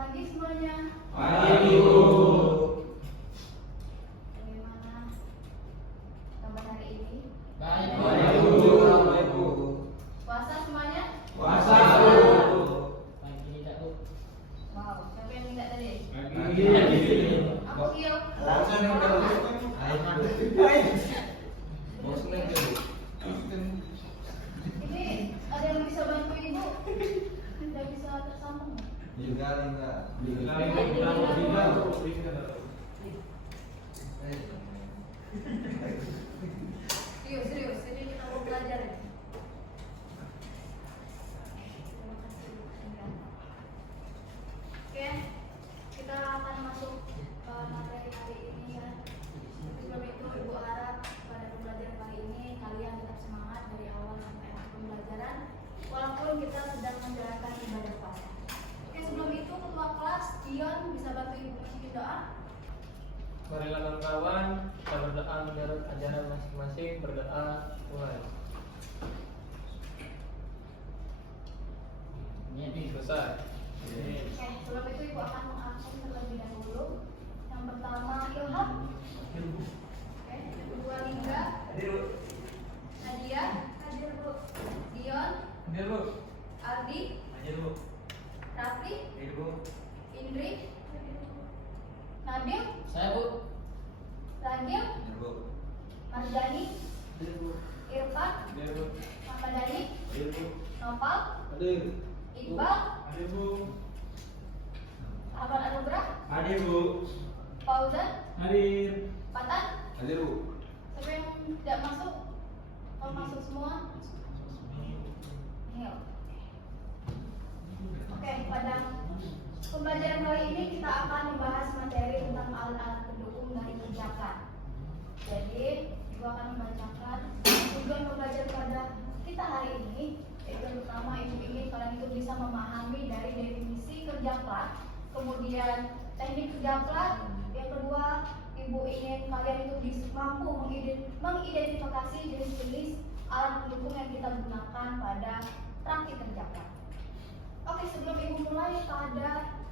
pagi semuanya. Pagi, Bu. Bagaimana kabar hari ini? Baik, Bu. Baik, Bu. Puasa semuanya? Puasa, Bu. Pagi tidak, Bu. Wow, siapa yang minta tadi? Pagi. Aku Gio. Langsung yang udah Aiman. mau seneng ya, Bu? Ini ada yang bisa bantu ibu? Tidak bisa tersambung. Juga, Lina. Serius, ini kita mau belajar. Oke, kita akan masuk ke materi hari ini ya. Sebelum itu ibu harap pada pembelajaran kali ini kalian tetap semangat dari awal sampai akhir pembelajaran, walaupun kita sedang menjalankan ibadah puasa. Oke, sebelum itu ketua kelas Dion bisa bantu ibu masukin doa. Marilah kawan-kawan, kita berdoa menurut ajaran masing-masing. Berdoa, mulai. Ini selesai. Oke, sebelum itu ibu akan mengabsen terlebih dahulu. Yang pertama Ilham. Oke, yang kedua Lingga. Nadia. Hadir Bu. Dion. Aldi. Rafli. Indri. Nabil. Saya, Bu. Ragil. Marjani. Irfan. Ahmadani. Nopal. Iqbal. Ahmad Anugrah. Fauzan. Patan. Siapa yang tidak masuk? Kalau masuk semua? Ayo. Oke, pada pembelajaran kali ini kita akan membahas materi tentang alat-alat pendukung dari kerjakan. Jadi, ibu akan membacakan tujuan pembelajaran pada kita hari ini. Yaitu yang pertama, ibu ingin kalian itu bisa memahami dari definisi kerja plat, kemudian teknik kerja plat. Yang kedua, ibu ingin kalian itu bisa mampu mengidentifikasi jenis-jenis alat pendukung yang kita gunakan pada praktik kerja plat. Oke, sebelum ibu mulai pada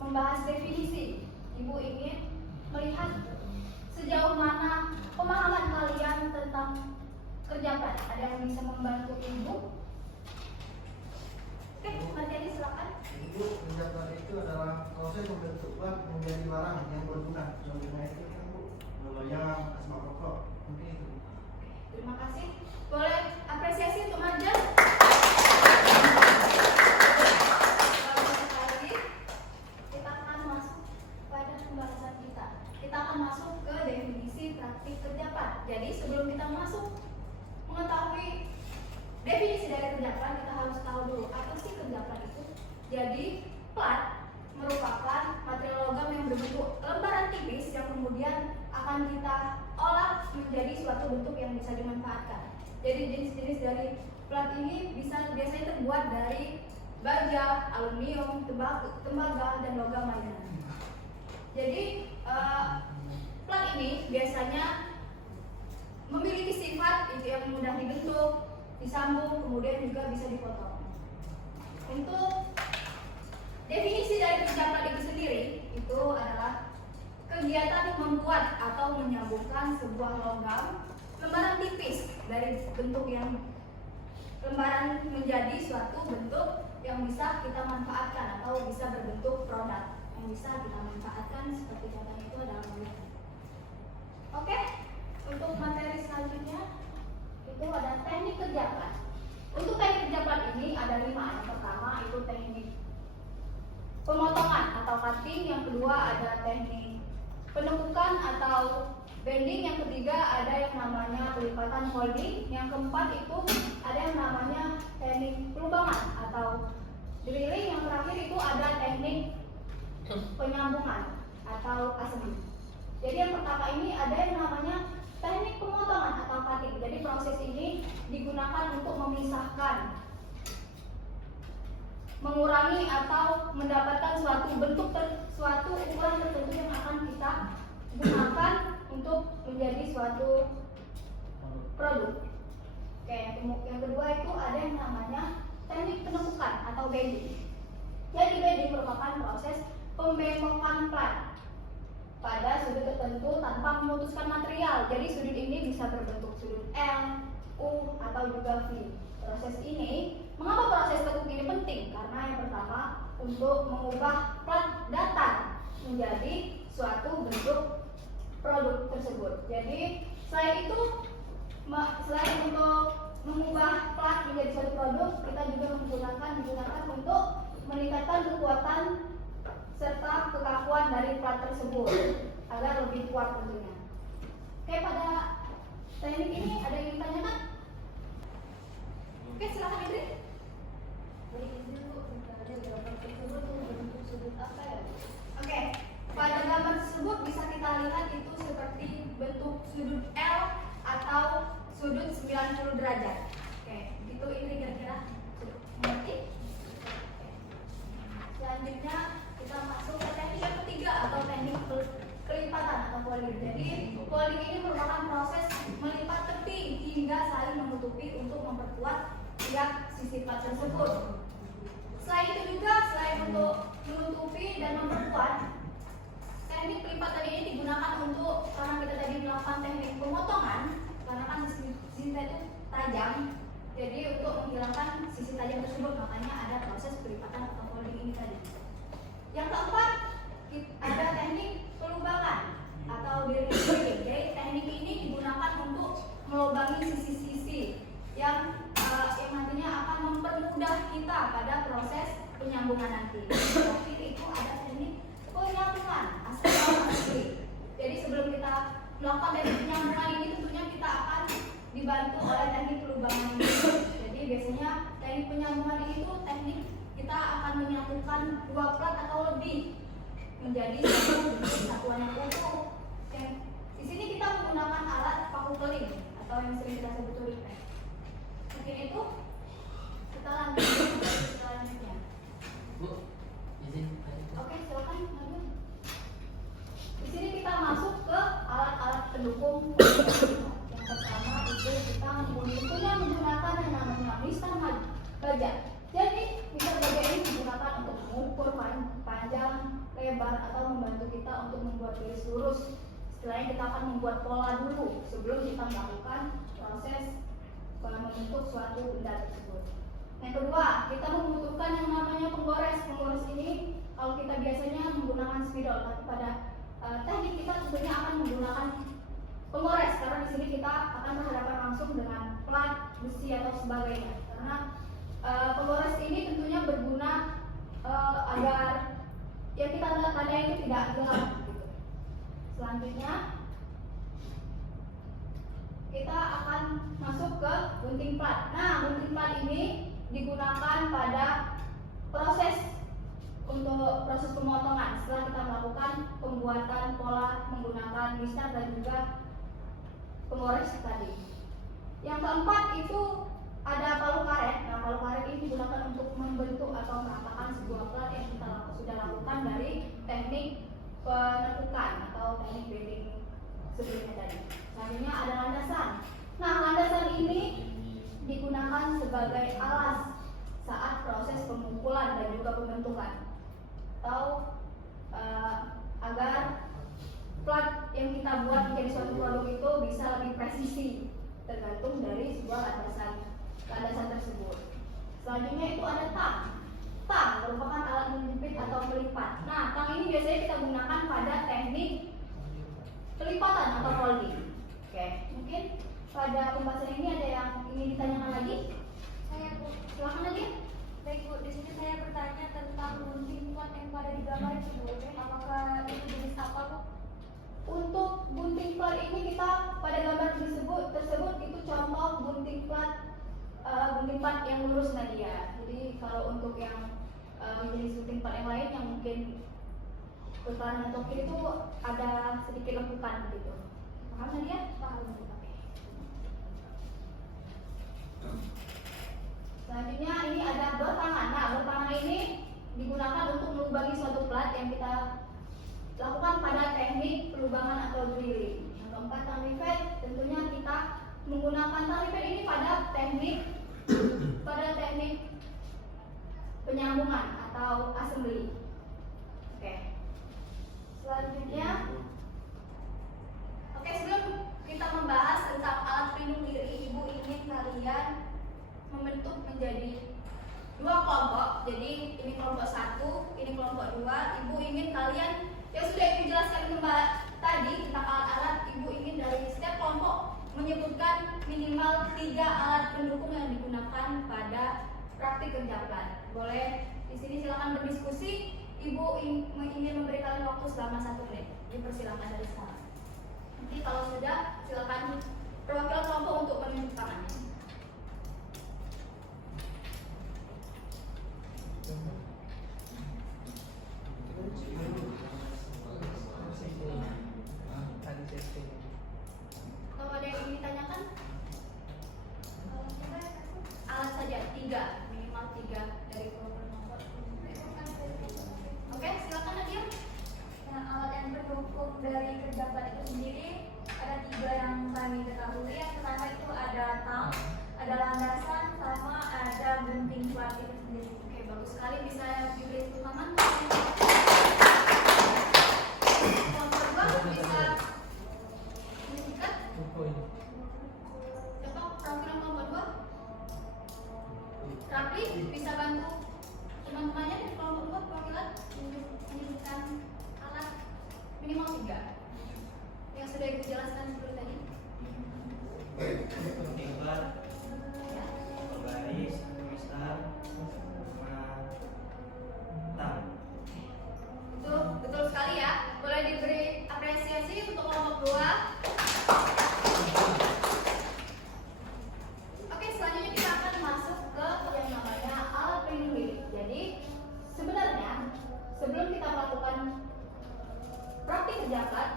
membahas definisi, ibu ingin melihat sejauh mana pemahaman kalian tentang kerja plat. Ada yang bisa membantu ibu? Oke, Marjani silakan. Ibu, kerja plat itu adalah proses membentuk plat menjadi barang yang berguna. Contohnya itu kan Bu, loyang, asma pokok, mungkin itu. Terima kasih. Boleh apresiasi untuk Marjan. Lagi, kita akan masuk pada pembahasan kita. Kita akan masuk ke definisi praktik kerja plat. Jadi sebelum kita masuk mengetahui definisi dari kerja plat, kita harus tahu dulu apa sih kerja plat itu. Jadi plat merupakan material logam yang berbentuk lembaran tipis yang kemudian akan kita olah menjadi suatu bentuk yang bisa dimanfaatkan. Jadi jenis-jenis dari plat ini biasanya terbuat dari baja, aluminium, tembaga, dan logam lainnya. Jadi plat ini biasanya memiliki sifat itu yang mudah dibentuk, disambung, kemudian juga bisa dipotong. Untuk definisi dari kerja plat itu sendiri itu adalah kegiatan membuat atau menyambungkan sebuah logam lembaran tipis dari bentuk yang lembaran menjadi suatu bentuk yang bisa kita manfaatkan atau bisa berbentuk produk yang bisa kita manfaatkan, seperti contohnya itu adalah mobil. Oke, untuk materi selanjutnya itu ada teknik kerja plat. Untuk teknik kerja plat ini ada 5. Yang pertama itu teknik pemotongan atau cutting, yang kedua ada teknik penekukan atau bending, yang ketiga ada yang namanya pelipatan holding, yang keempat itu ada yang namanya teknik pelubangan atau drilling, yang terakhir itu ada teknik penyambungan atau assembly. Jadi yang pertama ini ada yang namanya teknik pemotongan atau cutting. Jadi proses ini digunakan untuk memisahkan, mengurangi atau mendapatkan suatu bentuk suatu ukuran tertentu yang akan kita gunakan untuk menjadi suatu produk. Oke, yang kedua itu ada yang namanya teknik penekukan atau bending. Jadi bending merupakan proses pembentukan plat pada sudut tertentu tanpa memutuskan material. Jadi sudut ini bisa berbentuk sudut L, U, atau juga V. Proses ini, mengapa proses tekuk ini penting? Karena yang pertama, untuk mengubah plat datar menjadi suatu bentuk produk tersebut. Jadi selain itu, selain untuk mengubah plat menjadi suatu produk, kita juga digunakan untuk meningkatkan kekuatan serta kekakuan dari plat tersebut agar lebih kuat tentunya. Oke, pada teknik ini ada yang ditanyakan? Oke, silakan Idri. Oke, pada gambar tersebut bisa kita lihat itu seperti bentuk sudut L atau sudut 90 derajat. Oke, itu ini kira-kira mengerti? Oke. Selanjutnya kita masuk ke teknik yang ketiga atau teknik kelipatan atau polling. Jadi polling ini merupakan proses melipat tepi hingga saling menutupi untuk memperkuat tiap sisi plat tersebut. Selain itu juga, selain untuk menutupi dan memperkuat, teknik pelipatan ini digunakan untuk, karena kita tadi melakukan teknik pemotongan, karena kan sisi itu tajam, jadi untuk menghilangkan sisi tajam tersebut, makanya ada proses pelipatan atau folding ini tadi. Yang keempat, ada teknik pelubangan atau drilling. Jadi teknik ini digunakan untuk melubangi sisi-sisi yang nantinya akan mempermudah kita pada proses penyambungan nanti. Tapi itu ada teknik penyambungan asli. Jadi sebelum kita melakukan teknik penyambungan ini, tentunya kita akan dibantu oleh teknik pelubangan ini. Jadi biasanya teknik penyambungan itu teknik kita akan menyambungkan dua plat atau lebih menjadi satu satuan yang utuh. Di sini kita menggunakan alat paku keling atau yang sering kita sebut turipet. Mungkin itu kita lanjut ke selanjutnya. Bu, izin. Oke, silakan lanjut. Di sini kita masuk ke alat-alat pendukung. Yang pertama itu kita tentunya menggunakan yang namanya mistar baja. Jadi mistar baja ini digunakan untuk mengukur panjang, lebar, atau membantu kita untuk membuat garis lurus. Setelahnya kita akan membuat pola dulu sebelum kita melakukan proses membentuk suatu benda tersebut. Yang kedua, kita membutuhkan yang namanya penggores. Penggores ini kalau kita biasanya menggunakan spidol, tapi pada teknik kita tentunya akan menggunakan penggores karena di sini kita akan berhadapan langsung dengan plat, besi atau sebagainya. Karena penggores ini tentunya berguna agar yang kita tandai itu tidak gelap. Gitu. Selanjutnya kita akan masuk ke gunting plat. Nah, gunting plat ini digunakan pada proses pemotongan setelah kita melakukan pembuatan pola menggunakan mistar dan juga penggores tadi. Yang keempat itu ada palu karet. Nah, palu karet ini digunakan untuk membentuk atau meratakan sebuah plat yang kita sudah lakukan dari teknik penentukan atau teknik bedding sebelumnya tadi. Selanjutnya ada landasan. Nah, landasan ini digunakan sebagai alas saat proses pemukulan dan juga pembentukan, atau agar plat yang kita buat menjadi suatu produk itu bisa lebih presisi tergantung dari sebuah landasan tersebut. Selanjutnya itu ada tang. Tang merupakan alat menjepit atau melipat. Nah, tang ini biasanya kita gunakan pada teknik pelipatan atau folding. Oke, mungkin pada pembahasan ini ada yang ingin ditanyakan lagi? Saya Bu, Silakan lagi. baik Bu, di sini saya bertanya tentang gunting plat yang pada di gambar itu Bu. Apakah itu jenis apa Bu? Untuk gunting plat ini kita pada gambar tersebut itu contoh gunting plat yang lurus Nadia. Jadi kalau untuk yang jenis gunting plat yang lain yang mungkin ke kanan atau kiri itu ada sedikit lekukan gitu. Paham Nadia? Paham Bu. Selanjutnya ini ada bertangan. Nah, bertangan ini digunakan untuk melubangi suatu plat yang kita lakukan pada teknik pelubangan atau drilling. Yang keempat, tang rivet. Tentunya kita menggunakan tang rivet ini pada teknik penyambungan atau assembly. Oke. 2, Ibu ingin kalian yang sudah Ibu jelaskan tadi tentang alat-alat, Ibu ingin dari setiap kelompok menyebutkan minimal 3 alat pendukung yang digunakan pada praktik kerja plat. Boleh di sini silakan berdiskusi. Ibu ingin memberi kalian waktu selama 1 menit. Dipersilakan dari sekarang. Nanti kalau sudah, silakan perwakilan kelompok untuk menunjuk tangannya. Kalau ada yang ingin ditanyakan, alat saja 3, minimal 3 dari kelompok. Oke, silakan Nadia. Nah, alat yang pendukung dari kerja plat itu sendiri ada 3 yang kami ketahui. Yang pertama itu ada tang, ada landasan, sama ada gunting plat itu sendiri. Oke, bagus sekali, bisa diberi tepuk tangan. Kelompok 2 bisa menunjukkan. Coba perwakilan kelompok 2. Rapli bisa bantu teman-temannya di kelompok 2 perwakilan menyebutkan alat minimal 3 yang sudah Ibu jelaskan dulu tadi. Gunting plat, Ya. pembaris, mistar, sama tang. Betul sekali ya. Boleh diberi apresiasi untuk kelompok 2. Oke, selanjutnya kita akan masuk ke yang namanya alat pelindung diri. Jadi sebenarnya sebelum kita melakukan praktik kerja plat,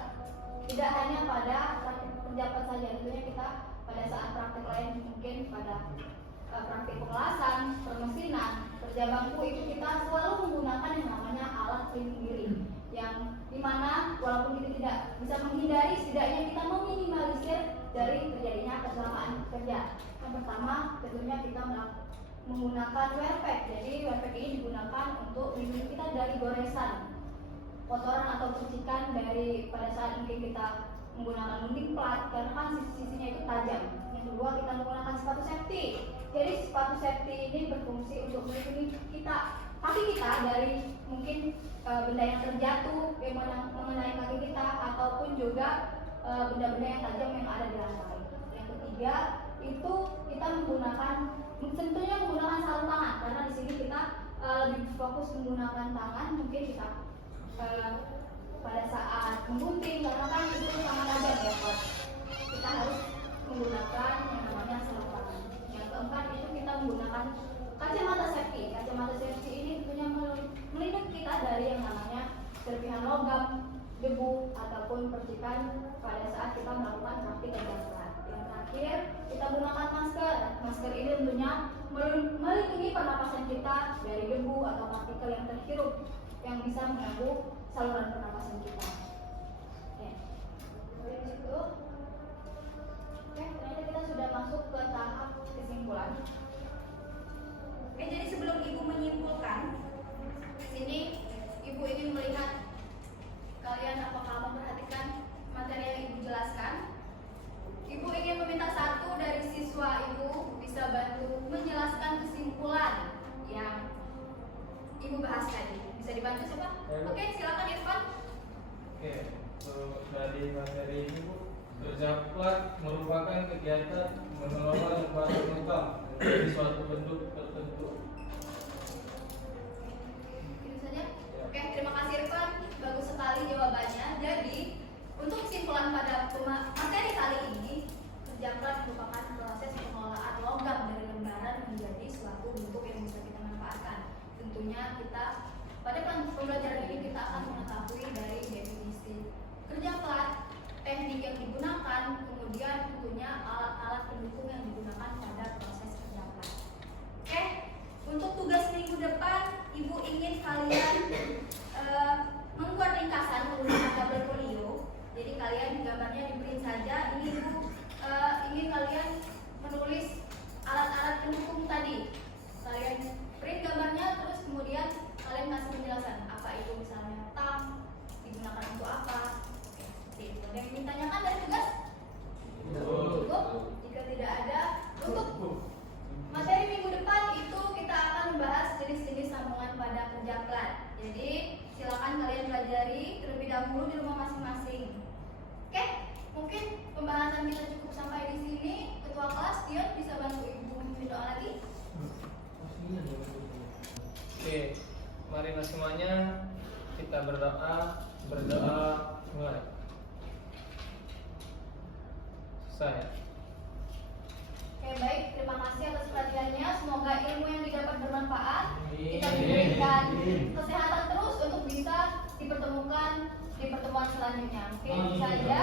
tidak hanya pada praktik kerja plat saja, tentunya kita pada saat praktik lain mungkin pada praktik pengelasan, permesinan, kerja bangku itu kita selalu menggunakan yang namanya alat pelindung diri, yang dimana walaupun kita tidak bisa menghindari, setidaknya kita meminimalisir dari terjadinya kecelakaan kerja. Yang pertama tentunya kita menggunakan wear pack. Jadi wear pack ini digunakan untuk melindungi kita dari goresan, kotoran atau percikan dari pada saat mungkin kita menggunakan gunting plat, karena kan sisi-sisinya itu tajam. Yang kedua, kita menggunakan sepatu safety. Jadi sepatu safety ini berfungsi untuk melindungi kaki kita dari mungkin benda yang terjatuh yang mengenai kaki kita, ataupun juga benda-benda yang tajam yang ada di lantai. Yang ketiga itu kita tentunya menggunakan sarung tangan, karena di sini kita lebih fokus menggunakan tangan. Mungkin kita pada saat menggunting, karena kan itu sangat tajam ya, Pak. Kita harus menggunakan yang namanya sarung tangan. Yang keempat itu kita menggunakan kacamata safety. Kacamata safety ini tentunya melindungi kita dari yang namanya serpihan logam, debu, ataupun percikan pada saat kita melakukan praktik kerja plat. Yang terakhir kita gunakan masker. Masker ini tentunya melindungi pernapasan kita dari debu atau partikel yang terhirup yang bisa mengganggu saluran pernapasan kita. Oke, dari situ, ternyata kita sudah masuk ke tahap kesimpulan. Oke, jadi sebelum Ibu menyimpulkan, di sini Ibu ingin melihat kalian apakah memperhatikan materi yang Ibu jelaskan. Ibu ingin meminta satu dari siswa Ibu bisa bantu menjelaskan kesimpulan yang Ibu bahas tadi. Bisa dibantu siapa? Oke, silakan Irfan. Oke, untuk dari materi ini Bu, kerja plat merupakan kegiatan mengelola lembaran logam menjadi suatu bentuk tertentu. Itu saja. Oke, terima kasih Irfan. Bagus sekali jawabannya. Jadi, untuk kesimpulan pada materi kali ini, kerja plat merupakan proses pengelolaan logam dari lembaran menjadi suatu bentuk yang bisa kita manfaatkan. Tentunya kita pada pembelajaran ini kita akan mengetahui dari definisi kerja plat, teknik yang digunakan, kemudian tentunya alat-alat pendukung yang digunakan pada proses kerja plat. Oke, untuk tugas minggu depan, Ibu ingin kalian membuat ringkasan menggunakan tabel folio. Jadi kalian gambarnya diberi saja. Ini Ibu ingin kalian menulis alat-alat pendukung tadi. Kalian print gambarnya, terus kemudian kalian kasih penjelasan apa itu, misalnya tang digunakan untuk apa. Oke, ada yang ingin tanyakan dari tugas? Cukup? Jika tidak ada, untuk materi minggu depan itu kita akan membahas jenis-jenis sambungan pada kerja plat. dahulu di rumah masing-masing. Oke, mungkin pembahasan kita cukup sampai di sini. Ketua kelas Dion bisa bantu ibu memimpin doa lagi. Oke, mari semuanya kita berdoa mulai. Selesai. Oke, baik, terima kasih atas perhatiannya. Semoga ilmu yang didapat bermanfaat. Kita Amin. diberikan kesehatan terus untuk bisa dipertemukan di pertemuan selanjutnya. Mungkin itu saja.